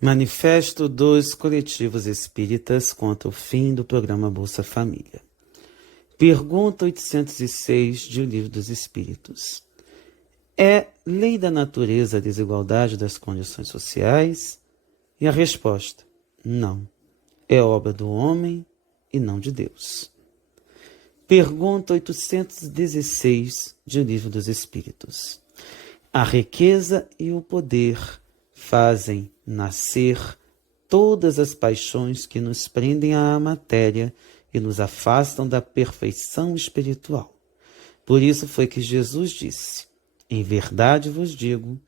Manifesto dos coletivos espíritas contra o fim do programa Bolsa Família. Pergunta 806 de O Livro dos Espíritos. É lei da natureza a desigualdade das condições sociais? E a resposta: não. É obra do homem e não de Deus. Pergunta 816 de O Livro dos Espíritos. A riqueza e o poder fazem nascer todas as paixões que nos prendem à matéria e nos afastam da perfeição espiritual. Por isso foi que Jesus disse: em verdade vos digo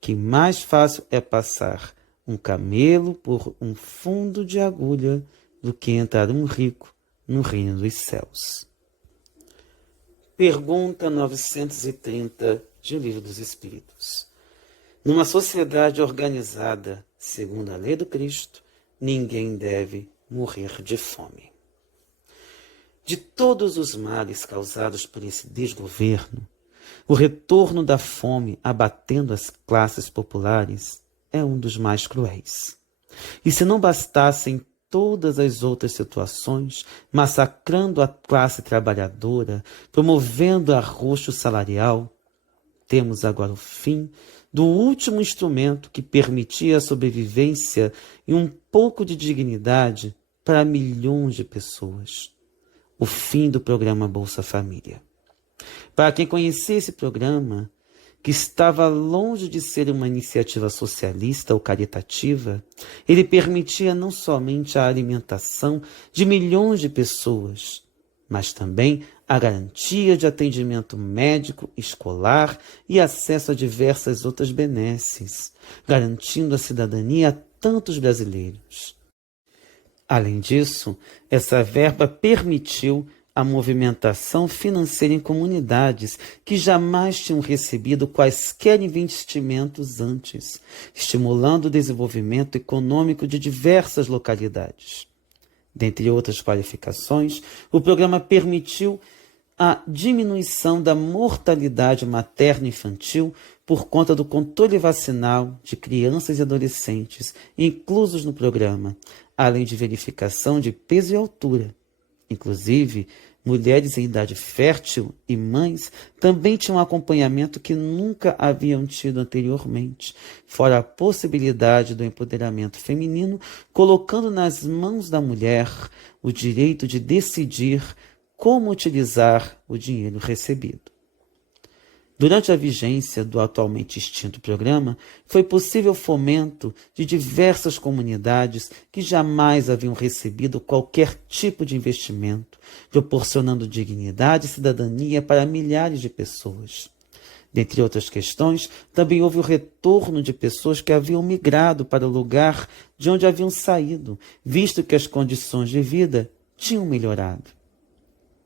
que mais fácil é passar um camelo por um fundo de agulha do que entrar um rico no reino dos céus. Pergunta 930 de O Livro dos Espíritos. Numa sociedade organizada, segundo a lei do Cristo, ninguém deve morrer de fome. De todos os males causados por esse desgoverno, o retorno da fome abatendo as classes populares é um dos mais cruéis. E se não bastassem todas as outras situações, massacrando a classe trabalhadora, promovendo arroxo salarial, temos agora o fim do último instrumento que permitia a sobrevivência e um pouco de dignidade para milhões de pessoas. O fim do programa Bolsa Família. Para quem conhecia esse programa, que estava longe de ser uma iniciativa socialista ou caritativa, ele permitia não somente a alimentação de milhões de pessoas, mas também a garantia de atendimento médico, escolar e acesso a diversas outras benesses, garantindo a cidadania a tantos brasileiros. Além disso, essa verba permitiu a movimentação financeira em comunidades que jamais tinham recebido quaisquer investimentos antes, estimulando o desenvolvimento econômico de diversas localidades. Dentre outras qualificações, o programa permitiu a diminuição da mortalidade materno-infantil por conta do controle vacinal de crianças e adolescentes inclusos no programa, além de verificação de peso e altura. Inclusive, mulheres em idade fértil e mães também tinham um acompanhamento que nunca haviam tido anteriormente, fora a possibilidade do empoderamento feminino, colocando nas mãos da mulher o direito de decidir como utilizar o dinheiro recebido. Durante a vigência do atualmente extinto programa, foi possível o fomento de diversas comunidades que jamais haviam recebido qualquer tipo de investimento, proporcionando dignidade e cidadania para milhares de pessoas. Dentre outras questões, também houve o retorno de pessoas que haviam migrado para o lugar de onde haviam saído, visto que as condições de vida tinham melhorado.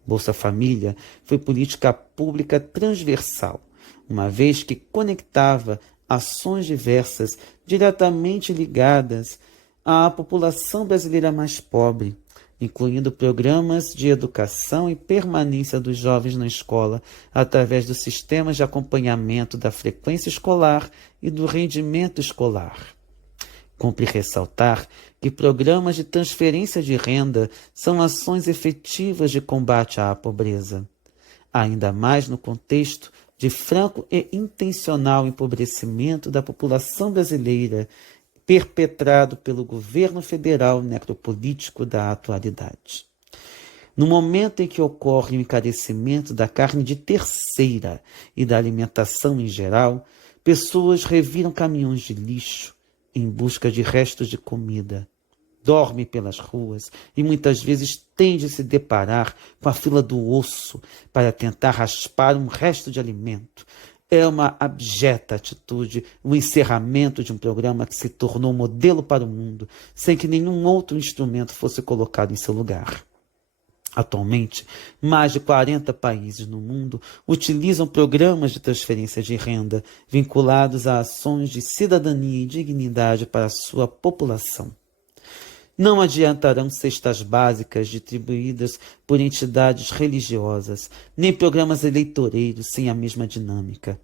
Bolsa Família foi política pública transversal, uma vez que conectava ações diversas diretamente ligadas à população brasileira mais pobre, incluindo programas de educação e permanência dos jovens na escola através dos sistemas de acompanhamento da frequência escolar e do rendimento escolar. Cumpre ressaltar que programas de transferência de renda são ações efetivas de combate à pobreza, ainda mais no contexto de franco e intencional empobrecimento da população brasileira, perpetrado pelo governo federal necropolítico da atualidade. No momento em que ocorre o encarecimento da carne de terceira e da alimentação em geral, pessoas reviram caminhões de lixo em busca de restos de comida, dorme pelas ruas e muitas vezes tem de se deparar com a fila do osso para tentar raspar um resto de alimento. É uma abjeta atitude o encerramento de um programa que se tornou modelo para o mundo, sem que nenhum outro instrumento fosse colocado em seu lugar. Atualmente, mais de 40 países no mundo utilizam programas de transferência de renda vinculados a ações de cidadania e dignidade para a sua população. Não adiantarão cestas básicas distribuídas por entidades religiosas, nem programas eleitoreiros sem a mesma dinâmica.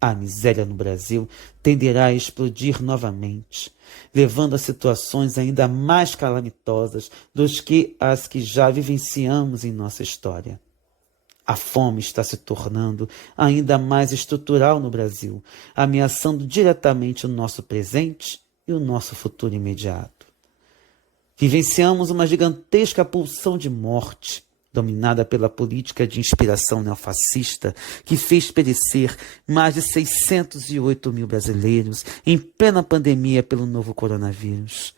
A miséria no Brasil tenderá a explodir novamente, levando a situações ainda mais calamitosas do que as que já vivenciamos em nossa história. A fome está se tornando ainda mais estrutural no Brasil, ameaçando diretamente o nosso presente e o nosso futuro imediato. Vivenciamos uma gigantesca pulsão de morte, dominada pela política de inspiração neofascista, que fez perecer mais de 608 mil brasileiros em plena pandemia pelo novo coronavírus.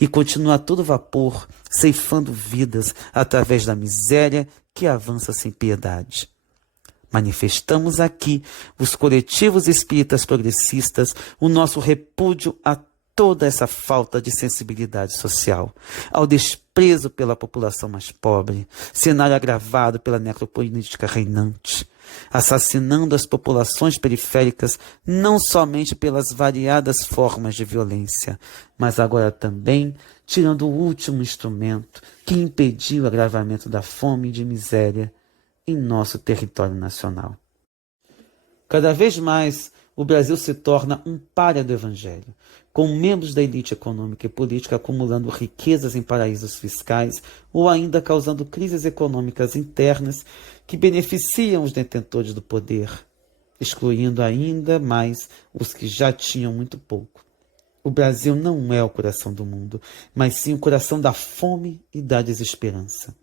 E continua a todo vapor, ceifando vidas através da miséria que avança sem piedade. Manifestamos aqui, os coletivos espíritas progressistas, o nosso repúdio a toda essa falta de sensibilidade social, ao desprezo pela população mais pobre, cenário agravado pela necropolítica reinante, assassinando as populações periféricas não somente pelas variadas formas de violência, mas agora também tirando o último instrumento que impediu o agravamento da fome e de miséria em nosso território nacional. Cada vez mais, o Brasil se torna um pária do Evangelho, com membros da elite econômica e política acumulando riquezas em paraísos fiscais ou ainda causando crises econômicas internas que beneficiam os detentores do poder, excluindo ainda mais os que já tinham muito pouco. O Brasil não é o coração do mundo, mas sim o coração da fome e da desesperança.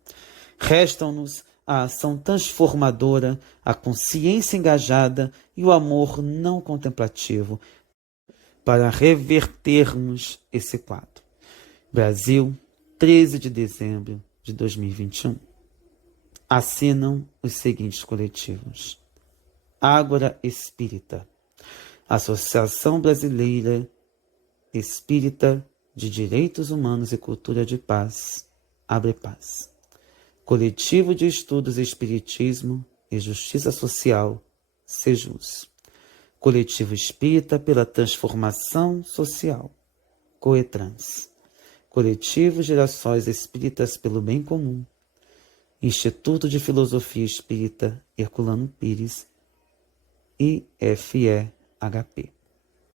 Restam-nos a ação transformadora, a consciência engajada e o amor não contemplativo para revertermos esse quadro. Brasil, 13 de dezembro de 2021. Assinam os seguintes coletivos: Ágora Espírita, Associação Brasileira Espírita de Direitos Humanos e Cultura de Paz, Abre Paz. Coletivo de Estudos Espiritismo e Justiça Social, Sejus. Coletivo Espírita pela Transformação Social, Coetrans. Coletivo Gerações Espíritas pelo Bem Comum, Instituto de Filosofia Espírita Herculano Pires, IFE-HP.